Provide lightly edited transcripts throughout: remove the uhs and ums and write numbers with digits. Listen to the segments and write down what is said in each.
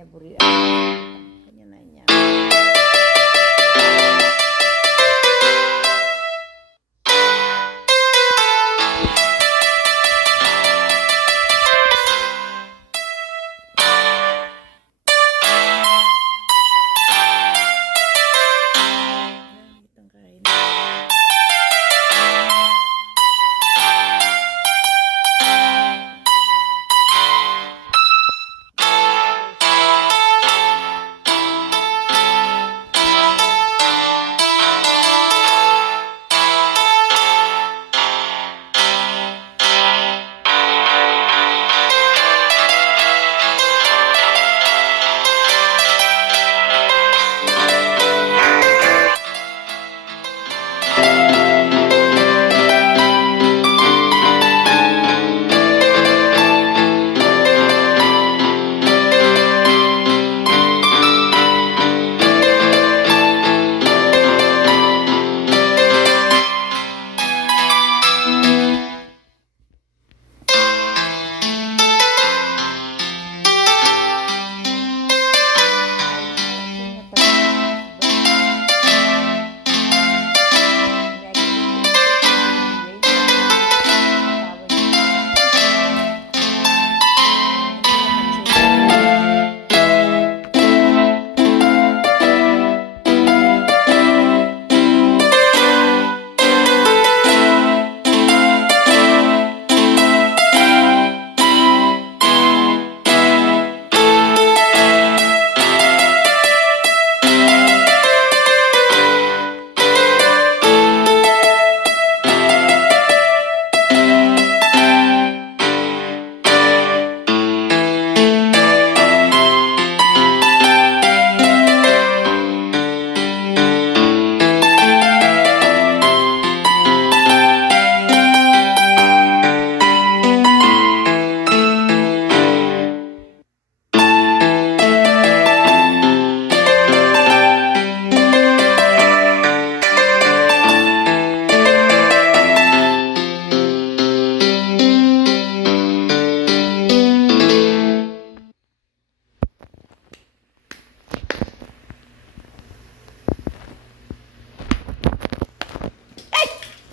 niya buri. Kanya na niya.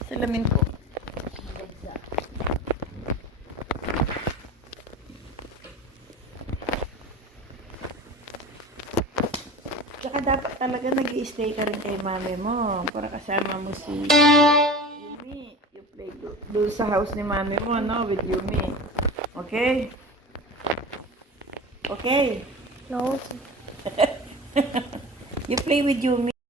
Salamin ko. Tsaka dapat talaga nag-i-stay ka rin kay mami mo para kasama mo si Yumi. You play doon sa house ni mami mo, no? With Yumi. Okay? Okay? No. You play with Yumi.